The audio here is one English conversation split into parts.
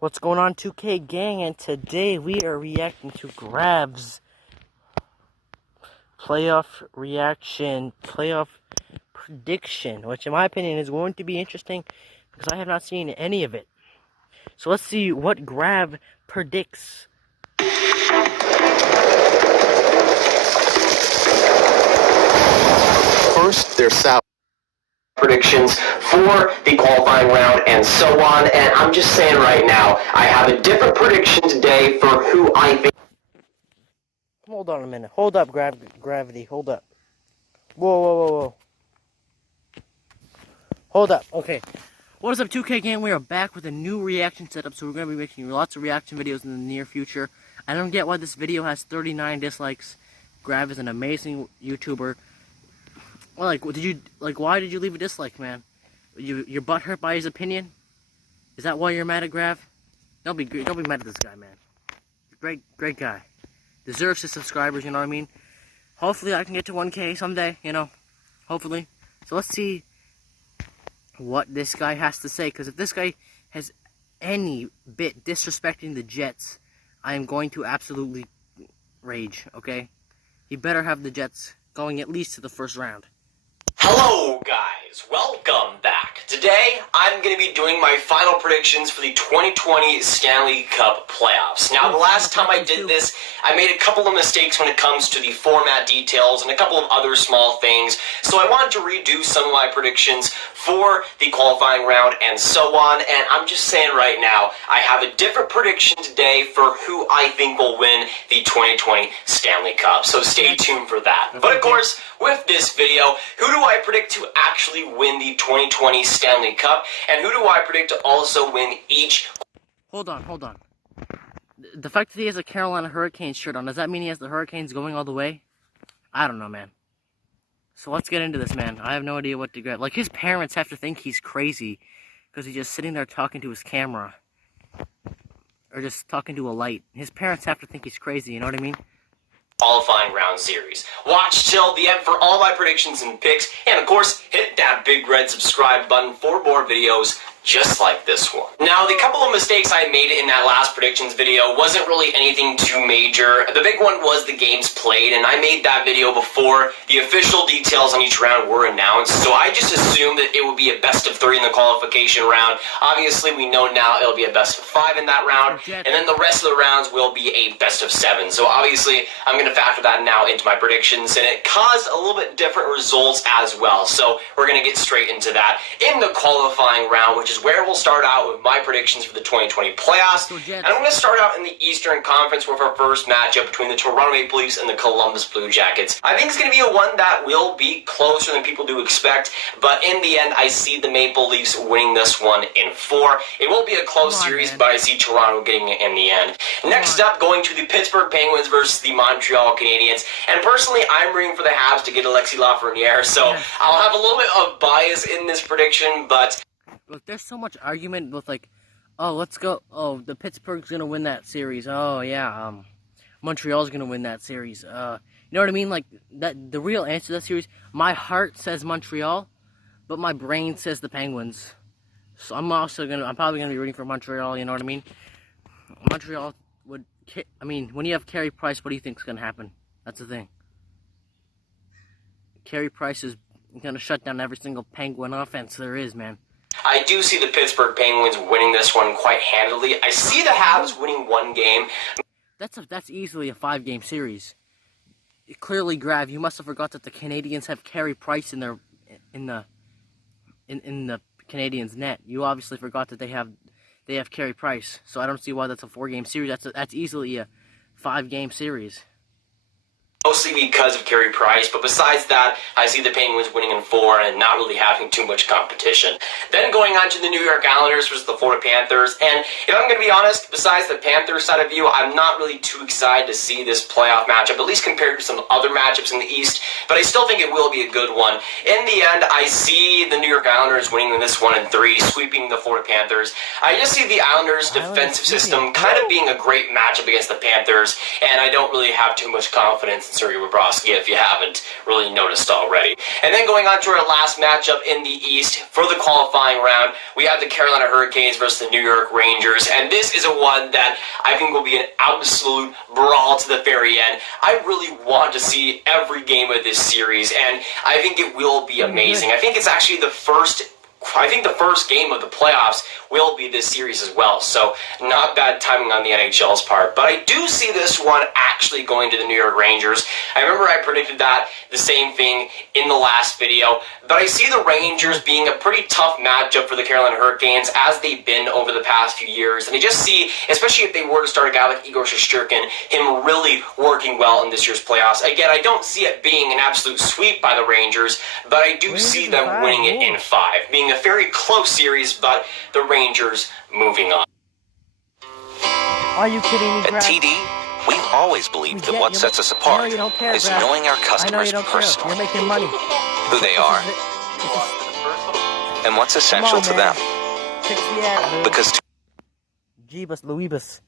What's going on, 2K gang? And today we are reacting to Grav's playoff prediction, which in my opinion is going to be interesting because I have not seen any of it. So let's see what Grav predicts. First, there's South predictions for the qualifying round and so on, and I'm just saying right now, I have a different prediction today for who I think. Hold on a minute. Hold up, Gravity. Hold up. Whoa. Hold up. Okay. What is up, 2K gang? We are back with a new reaction setup, so we're going to be making lots of reaction videos in the near future. I don't get why this video has 39 dislikes. Grav is an amazing YouTuber. Well, why did you leave a dislike, man? Your butt hurt by his opinion? Is that why you're mad at Grav? Don't be mad at this guy, man. Great guy. Deserves his subscribers, you know what I mean? Hopefully I can get to 1K someday, you know? Hopefully. So let's see what this guy has to say, because if this guy has any bit disrespecting the Jets, I am going to absolutely rage, okay? He better have the Jets going at least to the first round. Hello guys, welcome back. Today I'm going to be doing my final predictions for the 2020 Stanley Cup playoffs. Now the last time I did this, I made a couple of mistakes when it comes to the format details and a couple of other small things, so I wanted to redo some of my predictions for the qualifying round and so on, and I'm just saying right now, I have a different prediction today for who I think will win the 2020 Stanley Cup, so stay tuned for that. But of course, with this video, who do I predict to actually win the 2020 Stanley Cup, and who do I predict to also win each? Hold on. The fact that he has a Carolina Hurricanes shirt on, does that mean he has the Hurricanes going all the way? I don't know, man. So let's get into this, man. I have no idea what to get. Like, his parents have to think he's crazy because he's just sitting there talking to his camera. Or just talking to a light. His parents have to think he's crazy, you know what I mean? Qualifying round series. Watch till the end for all my predictions and picks, and of course, hit that big red subscribe button for more videos just like this one. Now, the couple of mistakes I made in that last predictions video wasn't really anything too major. The big one was the games played, and I made that video before the official details on each round were announced, so I just assumed that it would be a best of 3 in the qualification round. Obviously, we know now it'll be a best of 5 in that round, and then the rest of the rounds will be a best of 7. So obviously, I'm going to factor that now into my predictions, and it caused a little bit different results as well. So we're going to get straight into that in the qualifying round, which is where we'll start out with my predictions for the 2020 playoffs. And I'm going to start out in the Eastern Conference with our first matchup between the Toronto Maple Leafs and the Columbus Blue Jackets. I think it's going to be a one that will be closer than people do expect, but in the end, I see the Maple Leafs winning this one in 4. It will be a close series, but I see Toronto getting it in the end. Next up, going to the Pittsburgh Penguins versus the Montreal Canadiens, and personally, I'm rooting for the Habs to get Alexis Lafreniere, so I'll have a little bit of bias in this prediction, but look, there's so much argument with, like, oh, let's go, oh, the Pittsburgh's gonna win that series, oh, yeah, Montreal's gonna win that series, you know what I mean, like, that, the real answer to that series, my heart says Montreal, but my brain says the Penguins, so I'm probably gonna be rooting for Montreal, you know what I mean. Montreal would, I mean, when you have Carey Price, what do you think's gonna happen? That's the thing. Carey Price is gonna shut down every single Penguin offense there is, man. I do see the Pittsburgh Penguins winning this one quite handily. I see the Habs winning 1 game. That's easily a 5-game series. Clearly, Grav, you must have forgot that the Canadians have Carey Price in the Canadians' net. You obviously forgot that they have Carey Price. So I don't see why that's a 4-game series. That's easily a 5-game series. Mostly because of Carey Price, but besides that, I see the Penguins winning in 4 and not really having too much competition. Then going on to the New York Islanders versus the Florida Panthers, and if I'm going to be honest, besides the Panthers side of view, I'm not really too excited to see this playoff matchup, at least compared to some other matchups in the East, but I still think it will be a good one. In the end, I see the New York Islanders winning this one in 3, sweeping the Florida Panthers. I just see the Islanders' defensive system kind of being a great matchup against the Panthers, and I don't really have too much confidence in Sergei Bobrovsky, if you haven't really noticed already. And then going on to our last matchup in the East for the qualifying round, we have the Carolina Hurricanes versus the New York Rangers, and this is a one that I think will be an absolute brawl to the very end. I really want to see every game of this series, and I think it will be amazing. I think it's actually the first game of the playoffs will be this series as well, so not bad timing on the NHL's part. But I do see this one actually going to the New York Rangers. I remember I predicted that, the same thing in the last video, but I see the Rangers being a pretty tough matchup for the Carolina Hurricanes, as they've been over the past few years, and I just see, especially if they were to start a guy like Igor Shesterkin, him really working well in this year's playoffs. Again, I don't see it being an absolute sweep by the Rangers, but I do see them winning it in 5, being a very close series, but the Rangers moving on. Are you kidding me, At Brad? TD, we've always believed that what sets us apart is knowing our customers personally, You're making money. who they are, and what's essential to them. Fix the ad, dude. Because Jeebus Louibus.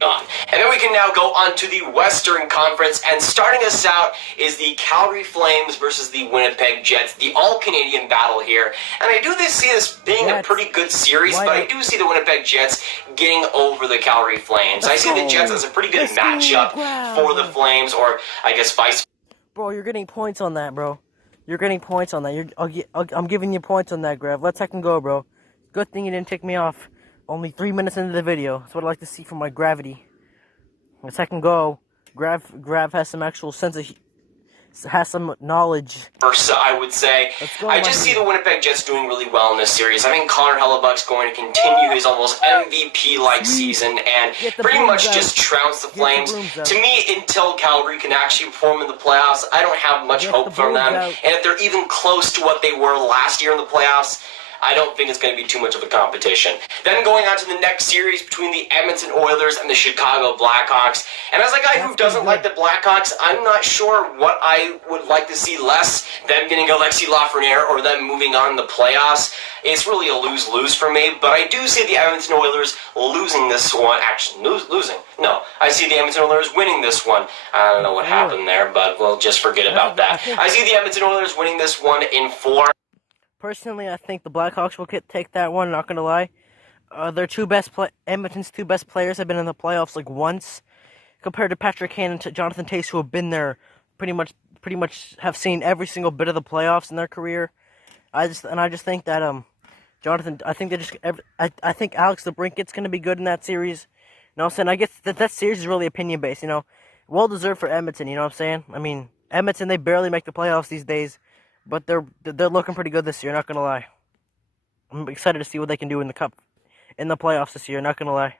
On. And then we can now go on to the Western Conference, and starting us out is the Calgary Flames versus the Winnipeg Jets, the all-Canadian battle here. And I do see this being a pretty good series, but I do see the Winnipeg Jets getting over the Calgary Flames. I see the Jets as a pretty good matchup for the Flames, or I guess vice. Bro, you're getting points on that, bro. You're getting points on that. I'm giving you points on that, Grav. Let second go, bro. Good thing you didn't take me off. Only 3 minutes into the video. That's what I like to see from my gravity. A second go, Grav has some actual sense of, has some knowledge. Versa, I would say. Go, I just see the Winnipeg Jets doing really well in this series. I think Connor Hellebuck's going to continue his almost MVP-like season and pretty much just trounce the Flames. To me, until Calgary can actually perform in the playoffs, I don't have much hope from them. And if they're even close to what they were last year in the playoffs, I don't think it's going to be too much of a competition. Then going on to the next series between the Edmonton Oilers and the Chicago Blackhawks. And as a guy who doesn't like the Blackhawks, I'm not sure what I would like to see less, them getting Alexis Lafreniere or them moving on in the playoffs. It's really a lose-lose for me, but I do see the Edmonton Oilers losing this one. Actually, losing. No, I see the Edmonton Oilers winning this one. I don't know what happened there, but we'll just forget about that. I see the Edmonton Oilers winning this one in 4. Personally, I think the Blackhawks will take that one, not gonna lie. Edmonton's two best players have been in the playoffs like once, compared to Patrick Kane and Jonathan Toews, who have been there pretty much have seen every single bit of the playoffs in their career. I just think that Jonathan, I think Alex DeBrincat's gonna be good in that series. You know what I'm saying? I guess that series is really opinion based, you know. Well deserved for Edmonton, you know what I'm saying? I mean, Edmonton, they barely make the playoffs these days. But they're looking pretty good this year, not gonna lie. I'm excited to see what they can do in the cup, in the playoffs this year, not gonna lie.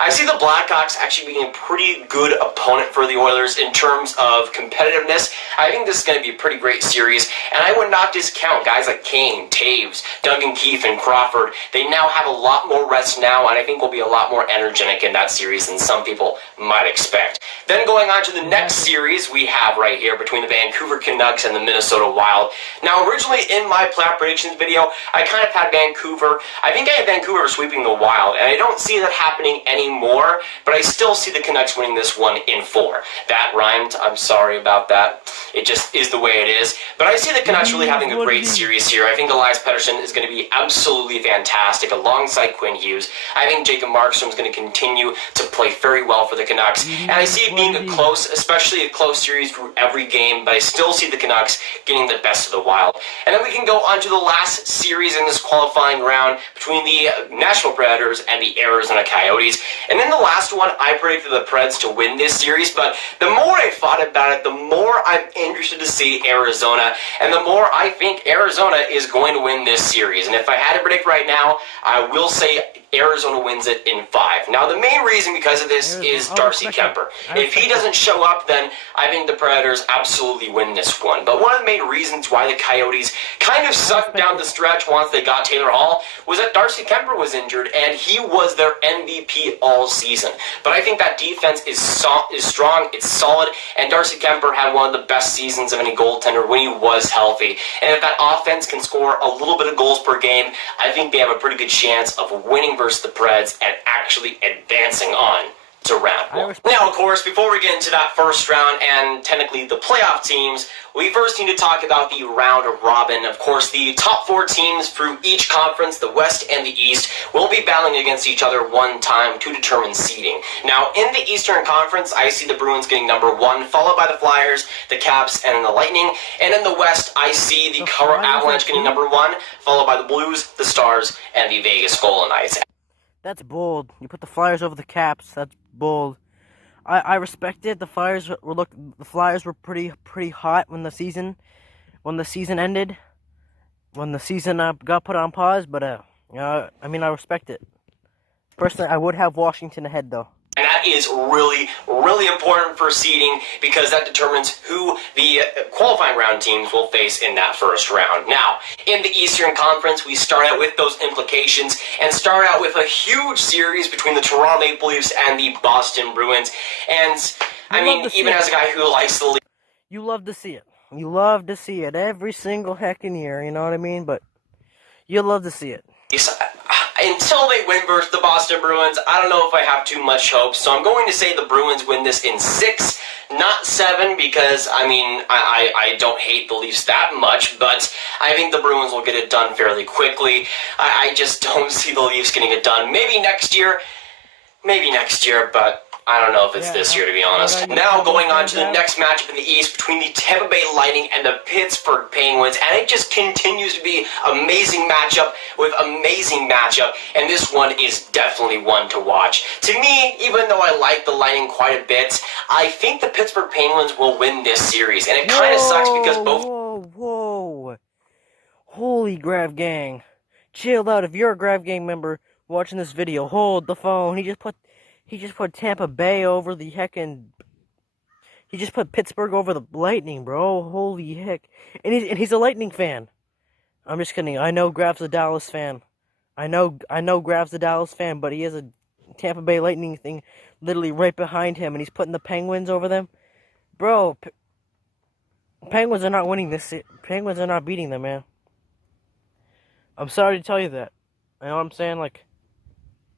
I see the Blackhawks actually being a pretty good opponent for the Oilers in terms of competitiveness. I think this is going to be a pretty great series, and I would not discount guys like Kane, Taves, Duncan Keith, and Crawford. They now have a lot more rest now, and I think will be a lot more energetic in that series than some people might expect. Then going on to the next series we have right here between the Vancouver Canucks and the Minnesota Wild. Now, originally in my playoff predictions video, I kind of had Vancouver. I think I had Vancouver sweeping the Wild, and I don't see that happening anymore, but I still see the Canucks winning this one in 4. That rhymed. I'm sorry about that. It just is the way it is. But I see the Canucks really having a great series here. I think Elias Pettersson is going to be absolutely fantastic alongside Quinn Hughes. I think Jacob Markstrom is going to continue to play very well for the Canucks. And I see it being especially a close series through every game, but I still see the Canucks getting the best of the Wild. And then we can go on to the last series in this qualifying round between the Nashville Predators and the Arizona Coyotes. And then the last one, I predicted the Preds to win this series, but the more I thought about it, the more I'm interested to see Arizona, and the more I think Arizona is going to win this series. And if I had to predict right now, I will say Arizona wins it in 5. Now, the main reason because of this is Darcy Kemper. If he doesn't show up, then I think the Predators absolutely win this one. But one of the main reasons why the Coyotes kind of sucked down the stretch once they got Taylor Hall was that Darcy Kemper was injured, and he was their MVP all season. But I think that defense is strong, it's solid, and Darcy Kemper had one of the best seasons of any goaltender when he was healthy. And if that offense can score a little bit of goals per game, I think they have a pretty good chance of winning versus the Preds and actually advancing on to round one. Now, of course, before we get into that first round and technically the playoff teams, we first need to talk about the round robin. Of course, the top 4 teams through each conference, the West and the East, will be battling against each other one time to determine seeding. Now, in the Eastern Conference, I see the Bruins getting number 1, followed by the Flyers, the Caps, and the Lightning. And in the West, I see the Colorado Avalanche getting number 1, followed by the Blues, the Stars, and the Vegas Golden Knights. That's bold. You put the Flyers over the Caps. That's bold. I respect it. The Flyers were pretty hot when the season ended. When the season got put on pause, but I mean, I respect it. Personally, I would have Washington ahead though. And that is really, really important for seeding because that determines who the qualifying round teams will face in that first round. Now, in the Eastern Conference, we start out with those implications and start out with a huge series between the Toronto Maple Leafs and the Boston Bruins. And, I mean, even as a guy who likes the league... You love to see it. You love to see it every single heckin' year, you know what I mean? But you love to see it. Until they win versus the Boston Bruins, I don't know if I have too much hope. So I'm going to say the Bruins win this in 6, not 7, because, I mean, I don't hate the Leafs that much, but I think the Bruins will get it done fairly quickly. I just don't see the Leafs getting it done. Maybe next year, but I don't know if it's this year, to be honest. Now going on to the next matchup in the East between the Tampa Bay Lightning and the Pittsburgh Penguins, and it just continues to be amazing matchup with amazing matchup, and this one is definitely one to watch. To me, even though I like the Lightning quite a bit, I think the Pittsburgh Penguins will win this series, and it kind of sucks because both... Whoa. Holy Grav Gang. Chill out. If you're a Grav Gang member watching this video, hold the phone. He just put Tampa Bay over the heckin'... He just put Pittsburgh over the Lightning, bro. Holy heck. And he's a Lightning fan. I'm just kidding. I know Grav's a Dallas fan. I know Grav's a Dallas fan, but he has a Tampa Bay Lightning thing literally right behind him, and he's putting the Penguins over them. Bro, Penguins are not winning this. Penguins are not beating them, man. I'm sorry to tell you that. You know what I'm saying? Like...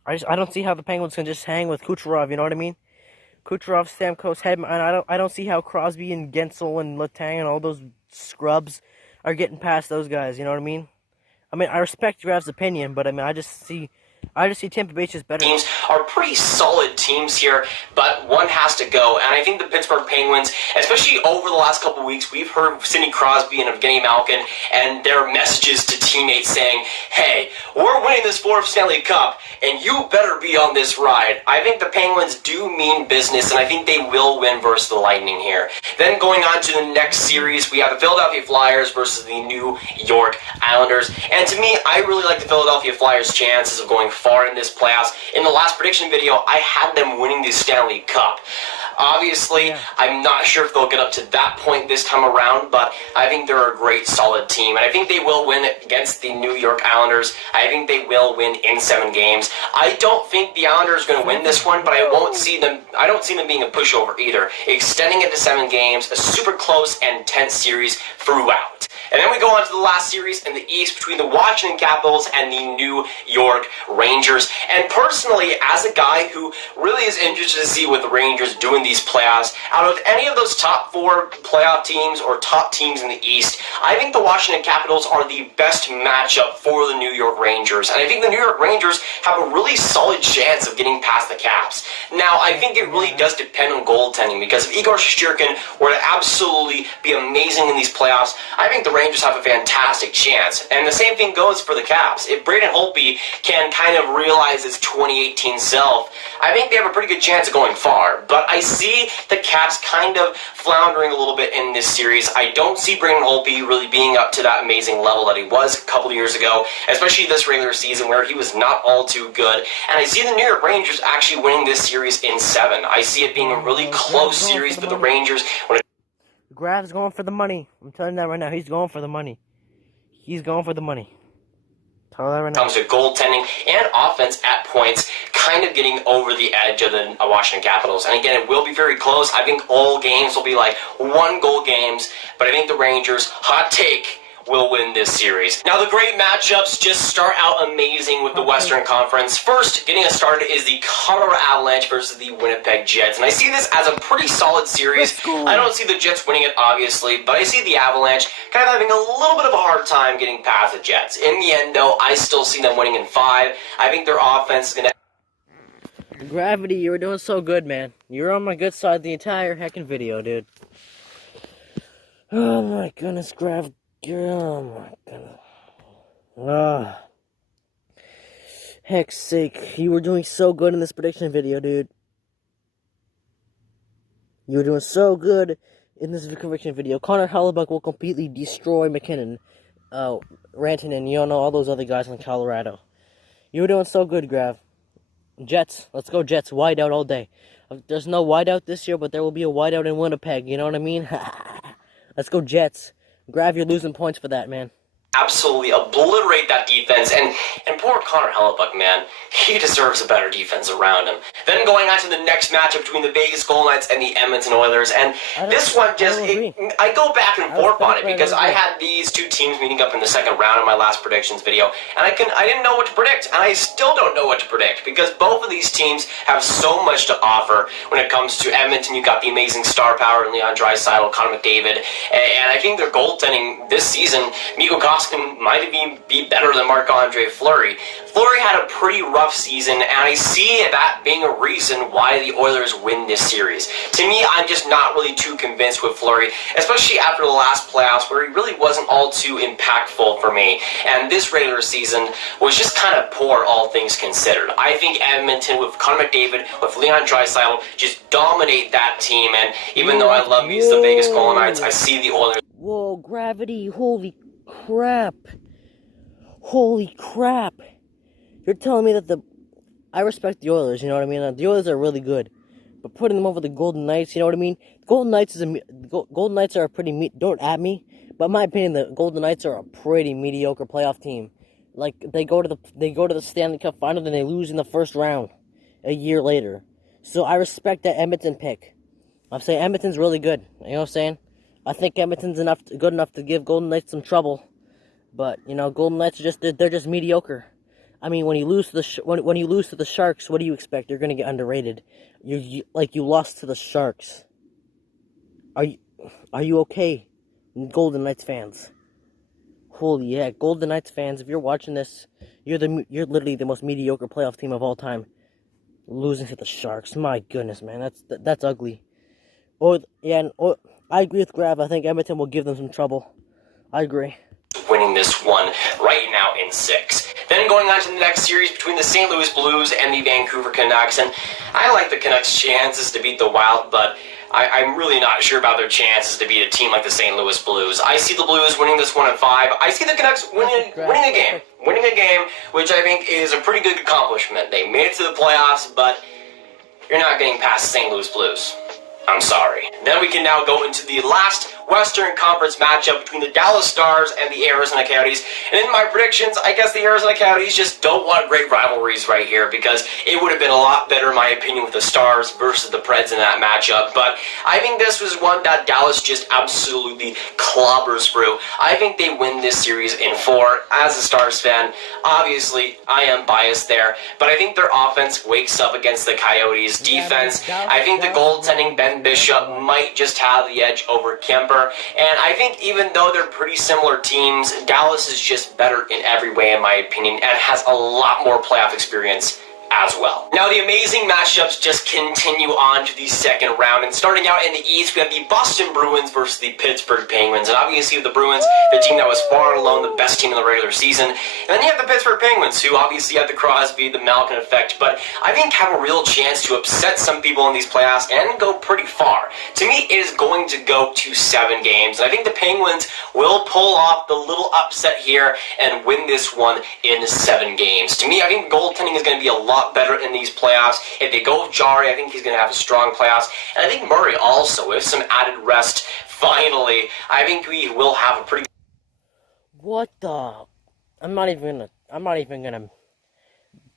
I don't see how the Penguins can just hang with Kucherov, you know what I mean? Kucherov, Stamkos, Hedman, I don't see how Crosby and Gensel and Letang and all those scrubs are getting past those guys, you know what I mean? I mean, I respect Grav's opinion, but I mean, I just see Tampa Bay just better. Teams are pretty solid teams here, but one has to go. And I think the Pittsburgh Penguins, especially over the last couple of weeks, we've heard Sidney Crosby and Evgeny Malkin and their messages to teammates saying, hey, we're winning this 4th Stanley Cup, and you better be on this ride. I think the Penguins do mean business, and I think they will win versus the Lightning here. Then going on to the next series, we have the Philadelphia Flyers versus the New York Islanders. And to me, I really like the Philadelphia Flyers' chances of going far in this playoffs. In the last prediction video, I had them winning the Stanley Cup. Obviously, I'm not sure if they'll get up to that point this time around, but I think they're a great, solid team, and I think they will win against the New York Islanders. I think they will win in 7 games. I don't think the Islanders are going to win this one, but I don't see them being a pushover either. Extending it to 7 games, a super close and tense series throughout. And then we go on to the last series in the East between the Washington Capitals and the New York Rangers. And personally, as a guy who really is interested to see what the Rangers do in these playoffs, out of any of those top 4 playoff teams or top teams in the East, I think the Washington Capitals are the best matchup for the New York Rangers. And I think the New York Rangers have a really solid chance of getting past the Caps. Now, I think it really does depend on goaltending, because if Igor Shesterkin were to absolutely be amazing in these playoffs, I think the Rangers have a fantastic chance. And the same thing goes for the Caps. If Braden Holtby can kind of realize his 2018 self, I think they have a pretty good chance of going far. But I see the Caps kind of floundering a little bit in this series. I don't see Braden Holtby really being up to that amazing level that he was a couple of years ago, especially this regular season where he was not all too good. And I see the New York Rangers actually winning this series in 7. I see it being a really close series for the Rangers. Grav's going for the money. I'm telling you that right now. He's going for the money. He's going for the money. Tell that right now. Comes to goaltending and offense at points, kind of getting over the edge of the Washington Capitals. And again, it will be very close. I think all games will be like 1-goal games, but I think the Rangers, hot take, will win this series. Now, the great matchups just start out amazing with the Western Conference. First, getting us started is the Colorado Avalanche versus the Winnipeg Jets. And I see this as a pretty solid series. I don't see the Jets winning it, obviously, but I see the Avalanche kind of having a little bit of a hard time getting past the Jets. In the end, though, I still see them winning in 5. I think their offense is going to... Gravity, you were doing so good, man. You're on my good side the entire heckin' video, dude. Oh my goodness, oh my goodness. Heck's sake, you were doing so good in this prediction video, dude. You were doing so good in this prediction video. Connor Hellebuck will completely destroy McKinnon, Rantanen, you know, all those other guys in Colorado. You were doing so good, Grav. Jets, let's go Jets, wide out all day. There's no wide out this year, but there will be a wide out in Winnipeg, you know what I mean? Let's go Jets. Grav, you're losing points for that, man. Absolutely obliterate that defense, and poor Connor Hellebuck, man, he deserves a better defense around him. Then going on to the next matchup between the Vegas Golden Knights and the Edmonton Oilers, and this one just, I go back and forth on it because I had these two teams meeting up in the second round in my last predictions video, and I didn't know what to predict, and I still don't know what to predict because both of these teams have so much to offer. When it comes to Edmonton, you got the amazing star power in Leon Draisaitl, Connor McDavid, and I think their goaltending this season, Mikko Koskinen might even be better than Marc-Andre Fleury. Fleury had a pretty rough season, and I see that being a reason why the Oilers win this series. To me, I'm just not really too convinced with Fleury, especially after the last playoffs where he really wasn't all too impactful for me. And this regular season was just kind of poor, all things considered. I think Edmonton with Connor McDavid, with Leon Draisaitl, just dominate that team. And even though I love the Vegas Golden Knights, I see the Oilers. Whoa, Gravity, holy crap. Holy crap. You're telling me that I respect the Oilers, you know what I mean? The Oilers are really good. But putting them over the Golden Knights, you know what I mean? Golden Knights are a pretty, don't at me, but in my opinion, the Golden Knights are a pretty mediocre playoff team. Like, they go to the Stanley Cup final, then they lose in the first round a year later. So I respect that Edmonton pick. I'm saying Edmonton's really good, you know what I'm saying? I think Edmonton's good enough to give Golden Knights some trouble. But, you know, Golden Knights are they're just mediocre. I mean, when you lose to when you lose to the Sharks, what do you expect? You're going to get underrated. You lost to the Sharks. Are you okay, Golden Knights fans? Holy yeah, Golden Knights fans, if you're watching this, you're literally the most mediocre playoff team of all time. Losing to the Sharks. My goodness, man. That's ugly. I agree with Grav. I think Edmonton will give them some trouble. I agree. Winning this one right now in 6. Then going on to the next series between the St. Louis Blues and the Vancouver Canucks. And I like the Canucks' chances to beat the Wild, but I'm really not sure about their chances to beat a team like the St. Louis Blues. I see the Blues winning this one in 5. I see the Canucks winning a game. Winning a game, which I think is a pretty good accomplishment. They made it to the playoffs, but you're not getting past the St. Louis Blues. I'm sorry. Then we can now go into the last Western Conference matchup between the Dallas Stars and the Arizona Coyotes. And in my predictions, I guess the Arizona Coyotes just don't want great rivalries right here because it would have been a lot better, in my opinion, with the Stars versus the Preds in that matchup. But I think this was one that Dallas just absolutely clobbers through. I think they win this series in 4. As a Stars fan, obviously, I am biased there. But I think their offense wakes up against the Coyotes' defense. I think the goaltending, Ben Bishop might just have the edge over Kemper. And I think even though they're pretty similar teams, Dallas is just better in every way, in my opinion, and has a lot more playoff experience as well. Now the amazing matchups just continue on to the second round, and starting out in the East, we have the Boston Bruins versus the Pittsburgh Penguins. And obviously with the Bruins, the team that was far and alone the best team in the regular season. And then you have the Pittsburgh Penguins, who obviously have the Crosby, the Malkin effect, but I think have a real chance to upset some people in these playoffs and go pretty far. To me, it is going to go to 7 games, and I think the Penguins will pull off the little upset here and win this one in 7 games. To me, I think goaltending is going to be a lot better in these playoffs. If they go with Jari, I think he's going to have a strong playoffs. And I think Murray also, with some added rest, finally, I think we will have a pretty... What the... I'm not even gonna...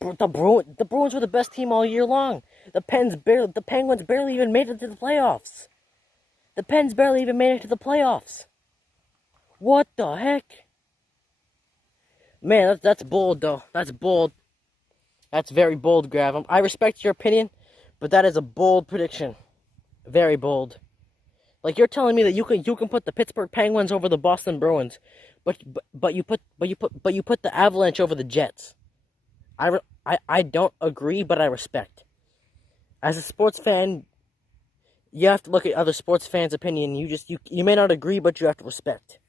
The Bruins were the best team all year long. The Penguins barely even made it to the playoffs. The Pens barely even made it to the playoffs. What the heck? Man, that's bold, though. That's bold. That's very bold, Grav. I respect your opinion, but that is a bold prediction. Very bold. Like, you're telling me that you can put the Pittsburgh Penguins over the Boston Bruins, but you put the Avalanche over the Jets. I don't agree, but I respect. As a sports fan, you have to look at other sports fans' opinion. You may not agree, but you have to respect.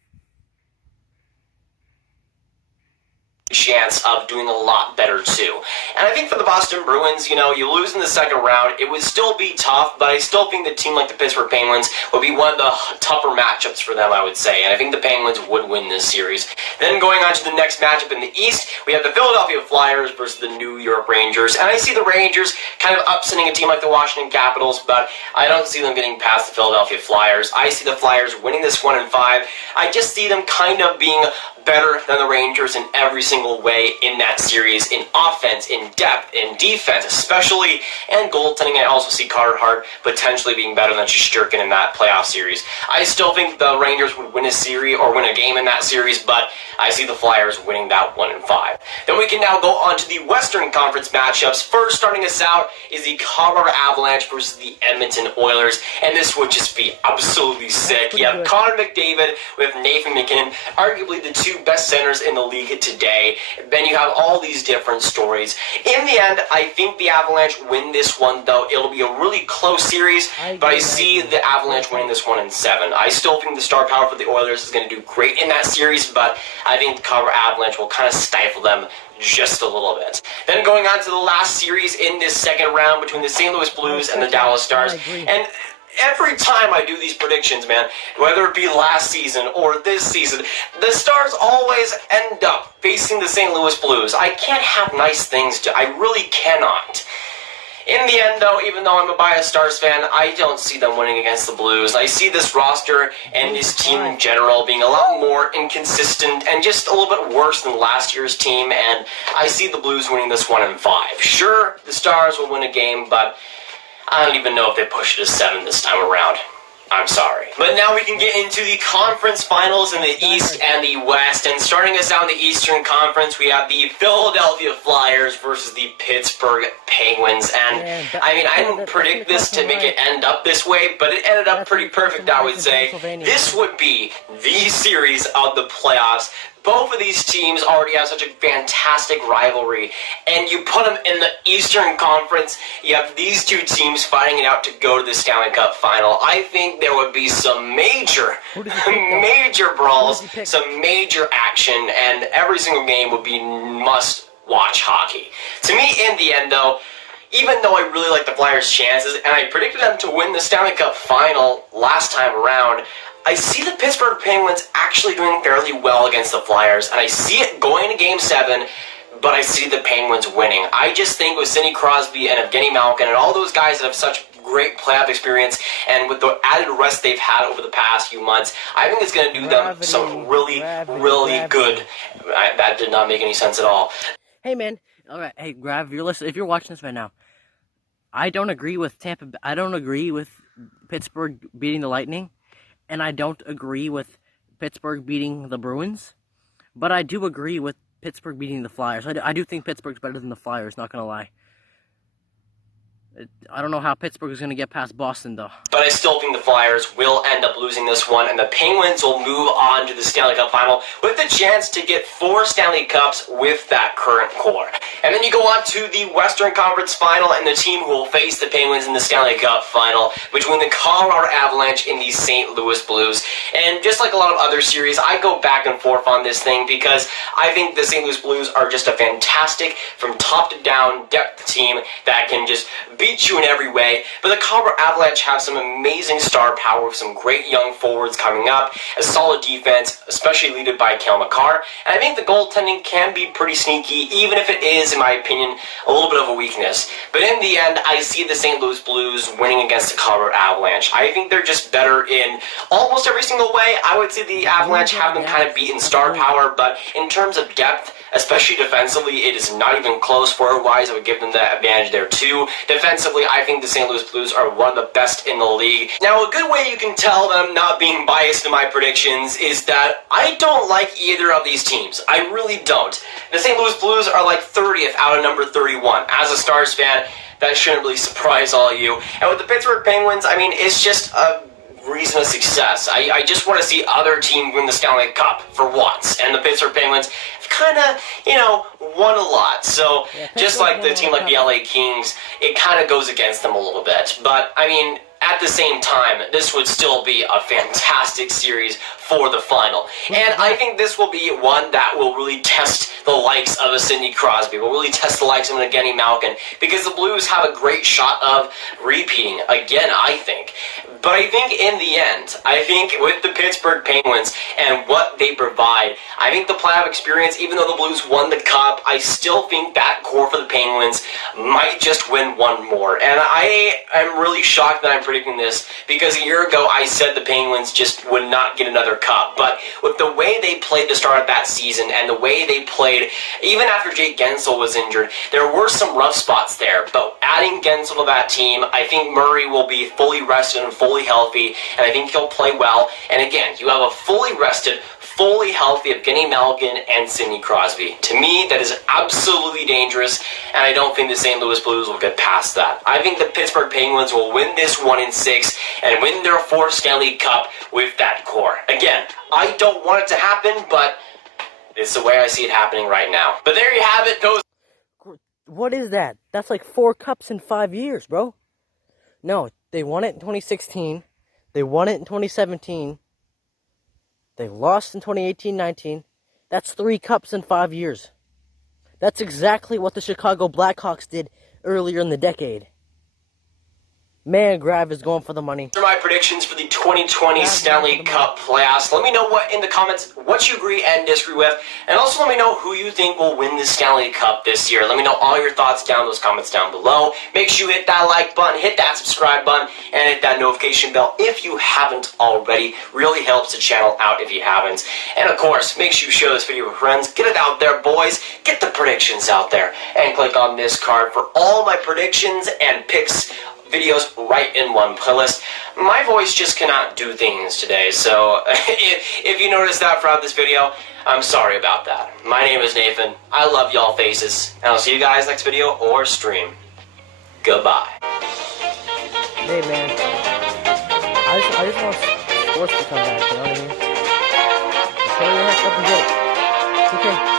Chance of doing a lot better too. And I think for the Boston Bruins, you lose in the second round, it would still be tough, but I still think the team like the Pittsburgh Penguins would be one of the tougher matchups for them, I would say. And I think the Penguins would win this series. Then going on to the next matchup in the East, we have the Philadelphia Flyers versus the New York Rangers. And I see the Rangers kind of upsetting a team like the Washington Capitals, but I don't see them getting past the Philadelphia Flyers. I see the Flyers winning this 1-5. I just see them kind of being better than the Rangers in every single way in that series, in offense, in depth, in defense especially, and goaltending. I also see Carter Hart potentially being better than Shesterkin in that playoff series. I still think the Rangers would win a series or win a game in that series, but I see the Flyers winning that 1-5. Then we can now go on to the Western Conference matchups. First, starting us out is the Colorado Avalanche versus the Edmonton Oilers, and this would just be absolutely sick. You have Connor McDavid with Nathan MacKinnon, arguably the two best centers in the league today. Then you have all these different stories. In the end, I think the Avalanche win this one, though. It'll be a really close series, but I see the Avalanche winning this 1-7. I still think the star power for the Oilers is going to do great in that series, but I think the Colorado Avalanche will kind of stifle them just a little bit. Then going on to the last series in this second round between the St. Louis Blues and the Dallas Stars. And every time I do these predictions, man, whether it be last season or this season, the Stars always end up facing the St. Louis Blues. I can't have nice things I really cannot. In the end, though, even though I'm a biased Stars fan, I don't see them winning against the Blues. I see this roster and this team in general being a lot more inconsistent and just a little bit worse than last year's team, and I see the Blues winning this 1-5. Sure, the Stars will win a game, but I don't even know if they push it to 7 this time around. I'm sorry. But now we can get into the conference finals in the East and the West. And starting us out in the Eastern Conference, we have the Philadelphia Flyers versus the Pittsburgh Penguins. And, I didn't predict this to make it end up this way, but it ended up pretty perfect, I would say. This would be the series of the playoffs. Both of these teams already have such a fantastic rivalry, and you put them in the Eastern Conference, you have these two teams fighting it out to go to the Stanley Cup Final. I think there would be some major brawls, some major action, and every single game would be must-watch hockey. To me, in the end, though, even though I really like the Flyers' chances, and I predicted them to win the Stanley Cup Final last time around, I see the Pittsburgh Penguins actually doing fairly well against the Flyers, and I see it going to Game 7, but I see the Penguins winning. I just think with Sidney Crosby and Evgeny Malkin and all those guys that have such great playoff experience, and with the added rest they've had over the past few months, I think it's going to do them some really good. That did not make any sense at all. Hey, man. All right. Hey, Grav, if you're listening, if you're watching this right now, I don't agree with I don't agree with Pittsburgh beating the Lightning. And I don't agree with Pittsburgh beating the Bruins, but I do agree with Pittsburgh beating the Flyers. I do think Pittsburgh's better than the Flyers, not going to lie. I don't know how Pittsburgh is going to get past Boston, though. But I still think the Flyers will end up losing this one, and the Penguins will move on to the Stanley Cup Final with the chance to get 4 Stanley Cups with that current core. And then you go on to the Western Conference Final, and the team who will face the Penguins in the Stanley Cup Final between the Colorado Avalanche and the St. Louis Blues. And just like a lot of other series, I go back and forth on this thing because I think the St. Louis Blues are just a fantastic, from top to down, depth team that can just beat you in every way, but the Colorado Avalanche have some amazing star power with some great young forwards coming up, a solid defense, especially led by Cale Makar, and I think the goaltending can be pretty sneaky, even if it is, in my opinion, a little bit of a weakness. But in the end, I see the St. Louis Blues winning against the Colorado Avalanche. I think they're just better in almost every single way. I would say the Avalanche have them kind of beat in star power, but in terms of depth, especially defensively. It is not even close. Forward-wise, I would give them that advantage there too. Defensively, I think the St. Louis Blues are one of the best in the league. Now, a good way you can tell that I'm not being biased in my predictions is that I don't like either of these teams. I really don't. The St. Louis Blues are like 30th out of number 31. As a Stars fan, that shouldn't really surprise all of you. And with the Pittsburgh Penguins, I mean, it's just a reason of success. I just want to see other teams win the Stanley Cup for once. And the Pittsburgh Penguins have kind of, won a lot. So, just like the team like the LA Kings, it kind of goes against them a little bit. But, I mean, at the same time, this would still be a fantastic series for the final. And I think this will be one that will really test the likes of a Sidney Crosby, will really test the likes of an Evgeny Malkin, because the Blues have a great shot of repeating again, I think. But I think in the end, I think with the Pittsburgh Penguins and what they provide, I think the playoff experience, even though the Blues won the Cup, I still think that core for the Penguins might just win one more. And I am really shocked that I'm predicting this, because a year ago I said the Penguins just would not get another Cup. But with the way they played to start that season and the way they played, even after Jake Gensel was injured, there were some rough spots there. But adding Gensel to that team, I think Murray will be fully rested and fully healthy, and I think he'll play well. And again, you have a fully rested, fully healthy Evgeny Malkin and Sidney Crosby. To me, that is absolutely dangerous, and I don't think the St. Louis Blues will get past that. I think the Pittsburgh Penguins will win this 1-6 and win their 4th Stanley Cup with that core. Again, I don't want it to happen, but it's the way I see it happening right now. But there you have it. Those. What is that? That's like 4 cups in 5 years, bro. No, they won it in 2016. They won it in 2017. They lost in 2018-19. That's 3 cups in 5 years. That's exactly what the Chicago Blackhawks did earlier in the decade. Man, Grav is going for the money. These are my predictions for the 2020 Stanley Cup playoffs. Let me know what in the comments what you agree and disagree with, and also let me know who you think will win the Stanley Cup this year. Let me know all your thoughts down in those comments down below. Make sure you hit that like button, hit that subscribe button, and hit that notification bell if you haven't already. Really helps the channel out if you haven't. And of course, make sure you share this video with friends. Get it out there, boys. Get the predictions out there, and click on this card for all my predictions and picks videos right in one playlist. My voice just cannot do things today, so if you notice that throughout this video, I'm sorry about that. My name is Nathan. I love y'all faces, and I'll see you guys next video or stream. Goodbye. Hey man, I just want sports to come back, you know what I mean? Just throw your heck up and go. Okay.